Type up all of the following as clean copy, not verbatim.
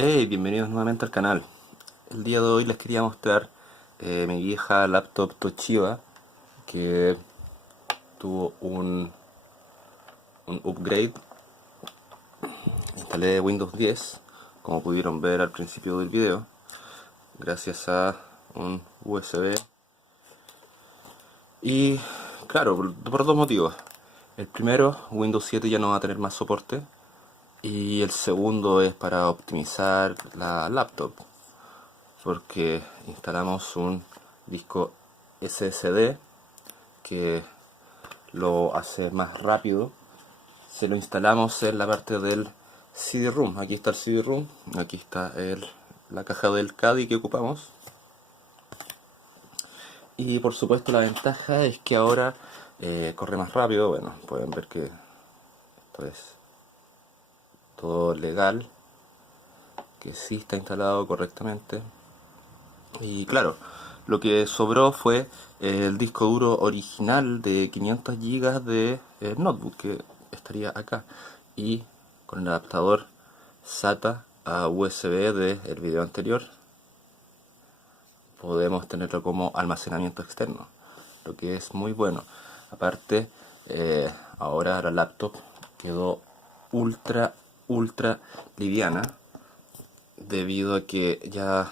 Hey, bienvenidos nuevamente al canal. El día de hoy les quería mostrar mi vieja laptop Toshiba que tuvo un upgrade. Instalé Windows 10, como pudieron ver al principio del video, gracias a un USB. Y claro, por dos motivos. El primero, Windows 7 ya no va a tener más soporte. Y el segundo es para optimizar la laptop, porque instalamos un disco SSD que lo hace más rápido. Se lo instalamos en la parte del CD-ROOM. Aquí está el CD-ROOM, aquí está la caja del CADI que ocupamos. Y por supuesto la ventaja es que ahora corre más rápido. Bueno, pueden ver que esto es todo legal, que sí está instalado correctamente. Y claro, lo que sobró fue el disco duro original de 500 GB de notebook, que estaría acá, y con el adaptador SATA a USB del video anterior podemos tenerlo como almacenamiento externo, lo que es muy bueno. Aparte, ahora la laptop quedó ultra liviana, debido a que ya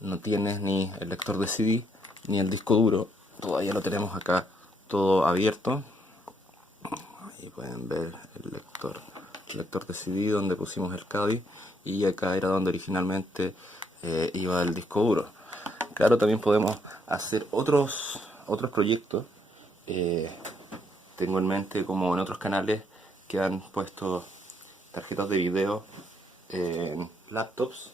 no tienes ni el lector de CD ni el disco duro. Todavía lo tenemos acá todo abierto. Ahí pueden ver el lector de CD donde pusimos el CADI, y acá era donde originalmente iba el disco duro. Claro, también podemos hacer otros proyectos. Eh, Tengo en mente, como en otros canales que han puesto tarjetas de video en laptops.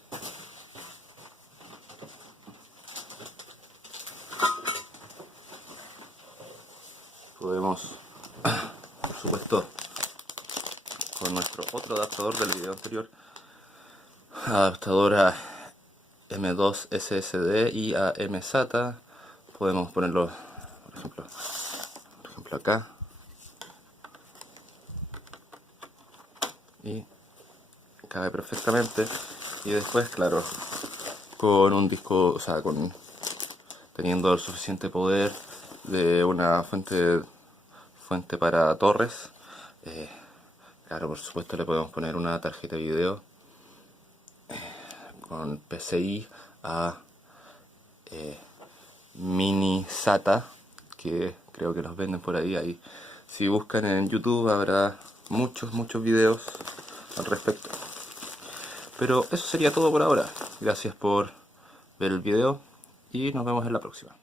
Podemos, por supuesto, con nuestro otro adaptador del video anterior, adaptador a M2 SSD y a MSATA, podemos ponerlo, por ejemplo acá, y cabe perfectamente. Y después, claro, con un disco, o sea, teniendo el suficiente poder de una fuente para torres, claro, por supuesto le podemos poner una tarjeta de video con PCI a mini SATA, que creo que los venden por ahí. Si buscan en YouTube habrá muchos videos al respecto. Pero eso sería todo por ahora. Gracias por ver el video y nos vemos en la próxima.